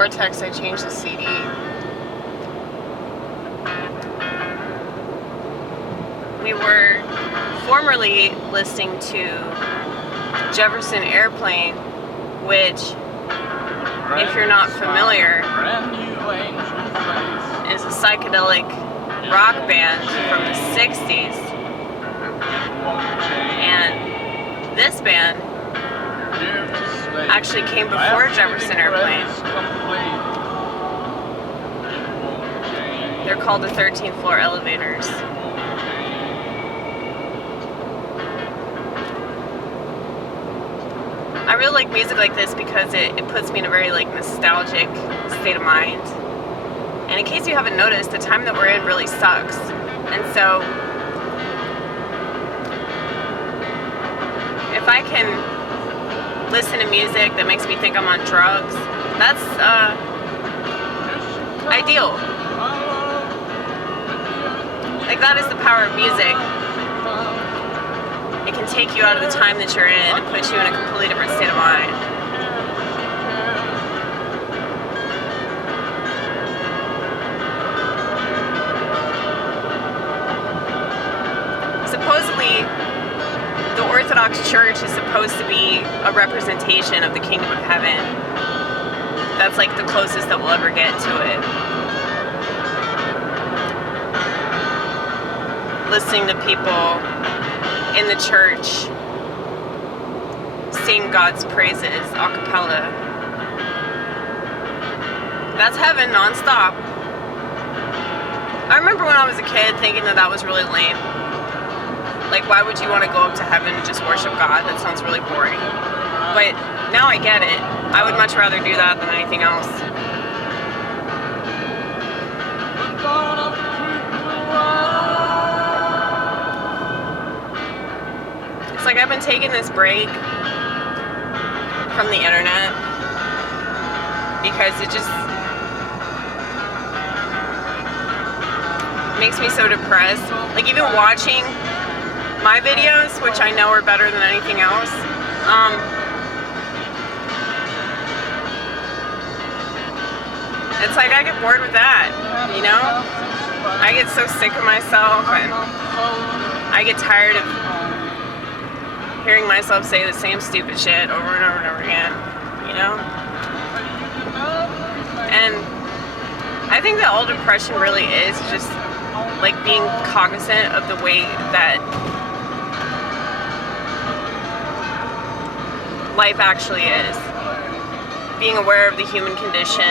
vortex, I changed the CD. We were formerly listening to Jefferson Airplane, which, if you're not familiar, is a psychedelic rock band from the 60s. And this band actually came before Jefferson Airplane. They're called the 13th Floor Elevators. I really like music like this because it puts me in a very nostalgic state of mind. And in case you haven't noticed, the time that we're in really sucks. And so if I can listen to music that makes me think I'm on drugs, that's ideal. Like, that is the power of music. It can take you out of the time that you're in and put you in a completely different state of mind. Supposedly, the Orthodox Church is supposed to be a representation of the kingdom of heaven. That's like the closest that we'll ever get to it. Listening to people in the church sing God's praises a cappella. That's heaven nonstop. I remember when I was a kid thinking that was really lame. Like, why would you want to go up to heaven and just worship God? That sounds really boring. But now I get it. I would much rather do that than anything else. It's like I've been taking this break from the internet because it just makes me so depressed. Like, even watching my videos, which I know are better than anything else, it's like I get bored with that, you know? I get so sick of myself, and I get tired of hearing myself say the same stupid shit over and over and over again, you know? And I think that all depression really is just like being cognizant of the way that life actually is. Being aware of the human condition,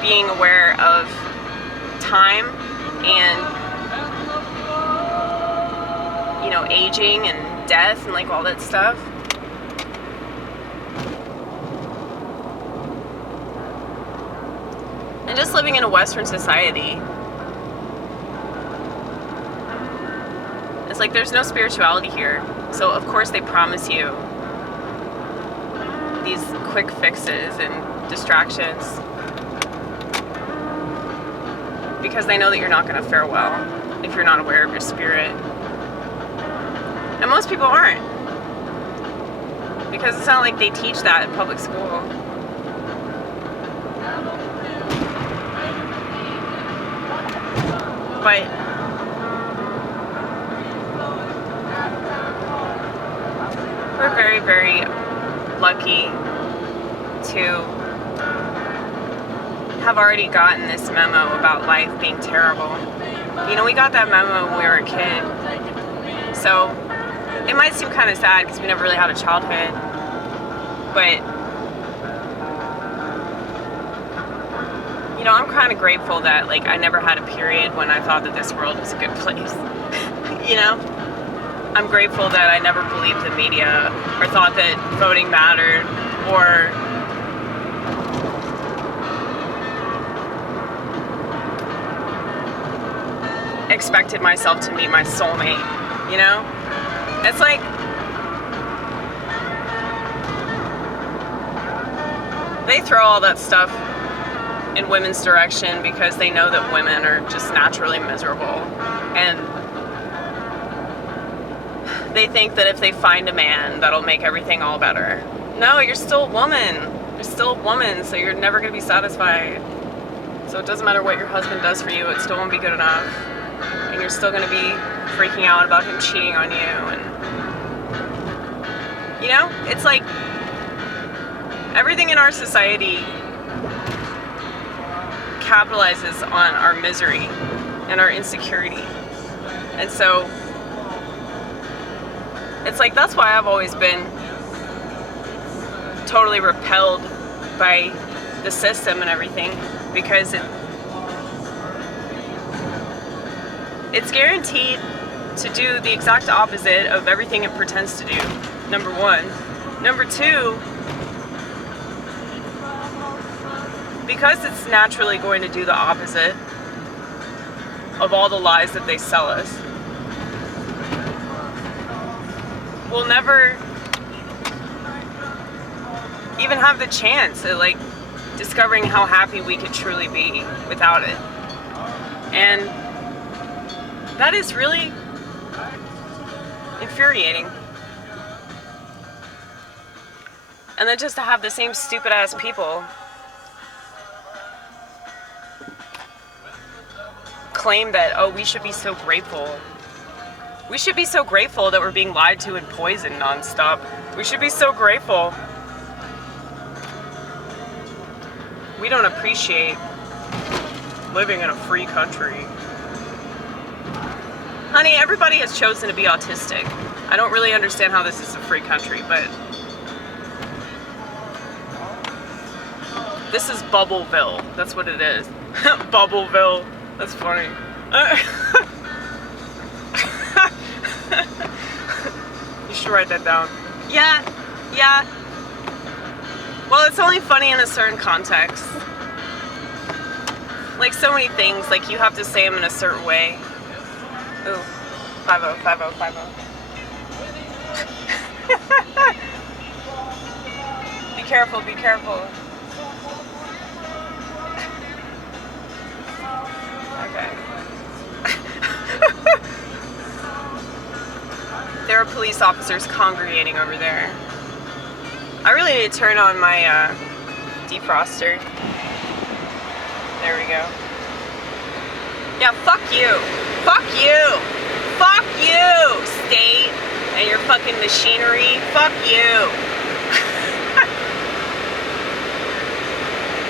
being aware of time and, you know, aging and death and like all that stuff. And just living in a Western society. It's like there's no spirituality here. So of course they promise you these quick fixes and distractions because they know that you're not going to fare well if you're not aware of your spirit. And most people aren't, because it's not like they teach that in public school. But we're very, very lucky to have already gotten this memo about life being terrible. You know, we got that memo when we were a kid. So it might seem kind of sad because we never really had a childhood. But, you know, I'm kind of grateful that, like, I never had a period when I thought that this world was a good place. You know? I'm grateful that I never believed the media or thought that voting mattered or expected myself to meet my soulmate, you know? It's like, they throw all that stuff in women's direction because they know that women are just naturally miserable, and they think that if they find a man, that'll make everything all better. No, you're still a woman. You're still a woman, so you're never going to be satisfied. So it doesn't matter what your husband does for you, it still won't be good enough. And you're still going to be freaking out about him cheating on you. And, you know, it's like everything in our society capitalizes on our misery and our insecurity. And so it's like, that's why I've always been totally repelled by the system and everything, because it's guaranteed to do the exact opposite of everything it pretends to do, number one. Number two, because it's naturally going to do the opposite of all the lies that they sell us, we'll never even have the chance at like discovering how happy we could truly be without it. And that is really infuriating. And then just to have the same stupid ass people claim that, oh, we should be so grateful. We should be so grateful that we're being lied to and poisoned nonstop. We should be so grateful. We don't appreciate living in a free country. Honey, everybody has chosen to be autistic. I don't really understand how this is a free country, but this is Bubbleville. That's what it is. Bubbleville. That's funny. You should write that down. Yeah. Well, it's only funny in a certain context. Like so many things, like you have to say them in a certain way. Ooh, 50, 50, 50. Be careful, be careful. Okay. There are police officers congregating over there. I really need to turn on my defroster. There we go. Yeah, fuck you. Fuck you. Fuck you, state and your fucking machinery. Fuck you.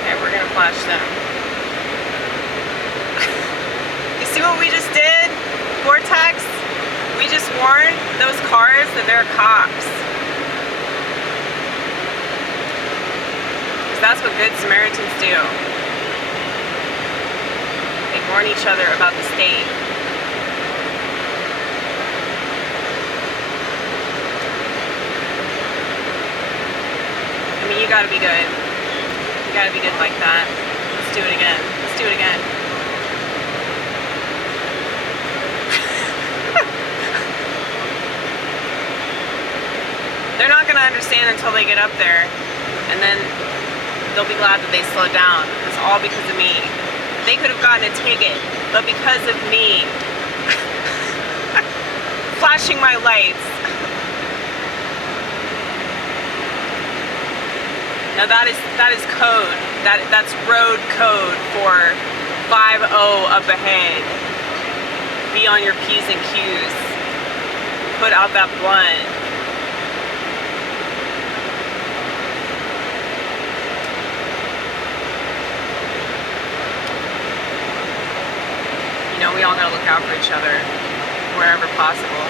Okay, we're gonna flash them. You see what we just did? Vortex? We just warned those cars that they're cops. That's what good Samaritans do. They warn each other about the state. I mean, you gotta be good. You gotta be good like that. Let's do it again. Let's do it again. They're not gonna understand until they get up there, and then they'll be glad that they slowed down. It's all because of me. They could have gotten a ticket, but because of me flashing my lights. Now that is code. That's road code for 50 up ahead. Be on your P's and Q's. Put out that blunt. We all gotta look out for each other wherever possible.